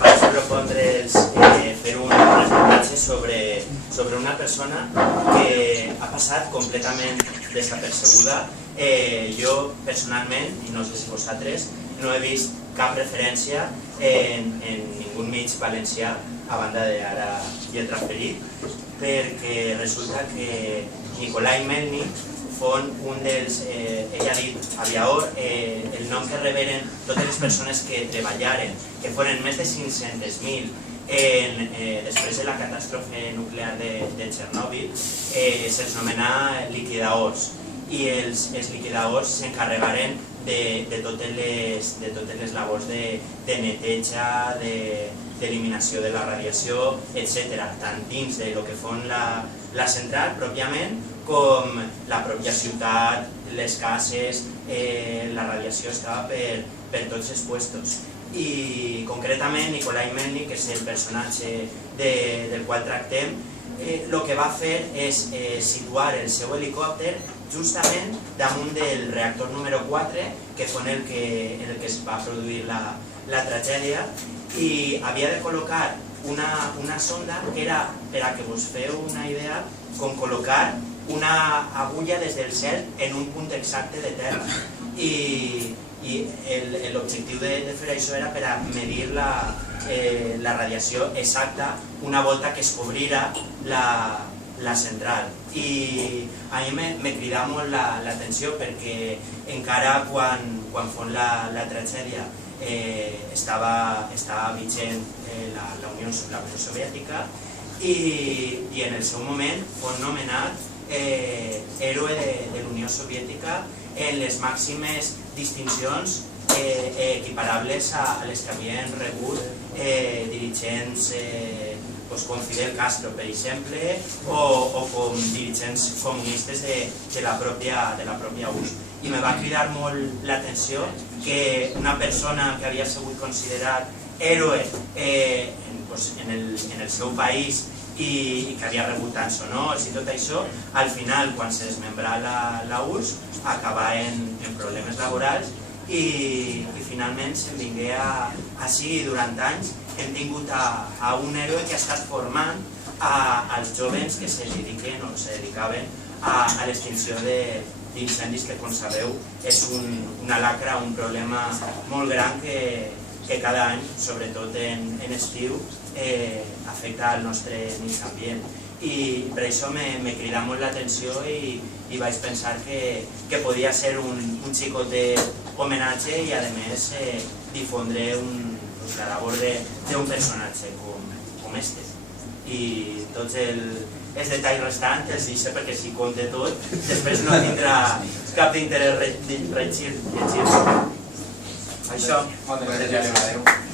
vaig propondre'ls fer un reportatge sobre una persona que ha passat completament desapercebuda. Jo, personalment, i no sé si vosaltres, no he vist cap referència en ningú mig valencià, a banda d'ara Lletra Ferit, perquè resulta que Nicolai Melnik fon un dels, ell ha dit, aviador, el nom que reberen totes les persones que treballaren, que foren més de 500.000 després de la catàstrofe nuclear de Txernòbil, se'ls nomenà liquidadors, i els liquidadors s'encarregaren de totes les labors de neteja, d'eliminació de la radiació, etc. Tant dins de lo que fon la central pròpiament, com la pròpia ciutat, les cases, la radiació estava per tots els puestos. I concretament Nicolai Melnik, que és el personatge del qual tractem, el que va fer és situar el seu helicòpter justament damunt del reactor número 4, que fou en el que es va produir la tragèdia, i havia de col·locar una sonda que era, per a que us feu una idea, com col·locar una agulla des del cel en un punt exacte de terra. I l'objectiu de fer això era per a medir la radiació exacta una volta que es cobrira la central. I a mi me cridà molt l'atenció perquè encara quan fon la tragèdia estava vigent la Unió Soviètica i en el seu moment fon nomenat héroe de l'Unió Soviètica en les màximes distincions equiparables a les que havien rebut dirigents com Fidel Castro, per exemple, o com dirigents comunistes de la pròpia URSS. I me va cridar molt l'atenció que una persona que havia sigut considerat héroe en el seu país i que havia rebut tants honors i tot això, al final, quan se desmembrà la URSS, acabà en problemes laborals i finalment se'n vingué així. Durant anys hem tingut a un héroe que ha estat formant als jovens que se dedicaven a l'extinció d'incendis, que, com sabeu, és una lacra, un problema molt gran que cada any, sobretot en estiu, afecta al nostre mig ambient. I per això me cridà molt l'atenció i vaig pensar que podia ser un xicotet homenatge i, a més, difondre la labor d'un personatge com este. I tots els detalls restants els deixo perquè si compte tot després no tindrà cap d'interès llegir-lo. Això. Moltes gràcies.